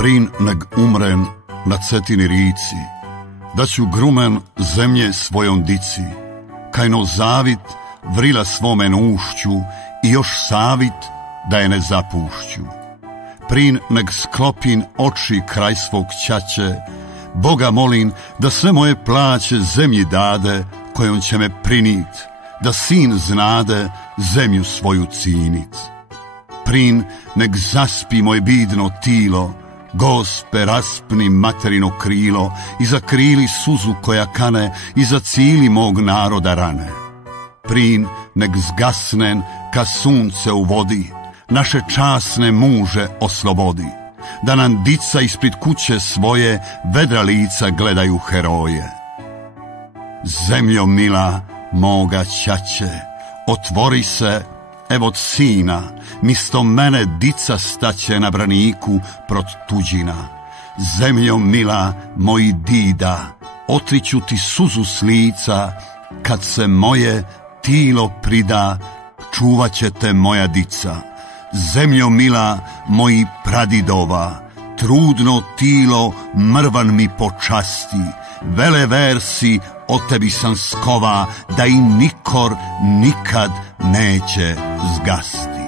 Prin neg umren na Cetini rici, da ću grumen zemlje svojom dici, kajno zavit vrila svome ušću i još savit da je ne zapušću. Prin neg sklopin oči kraj svog ćaće, Boga molim da sve moje plaće zemlji dade, kojom će me prinit, da sin znade zemlju svoju cinit. Prin nek zaspi moj bidno tilo, Gospe raspni materino krilo i zakrili suzu koja kane i zacili mog naroda rane. Prin nek zgasnen ka sunce u vodi, naše časne muže oslobodi, da nam dica ispred kuće svoje vedra lica gledaju heroje. Zemljo mila moga ćaće, otvori se, evo sina, misto mene dica staće na braniku prot tuđina. Zemljo mila moji dida, otriću ti suzu s lica, kad se moje tilo prida, čuvat će te moja dica. Zemljo mila moji pradidova, trudno tilo mrvan mi počasti, vele versi o tebi sam skova, da i nikor nikad neće zgasti.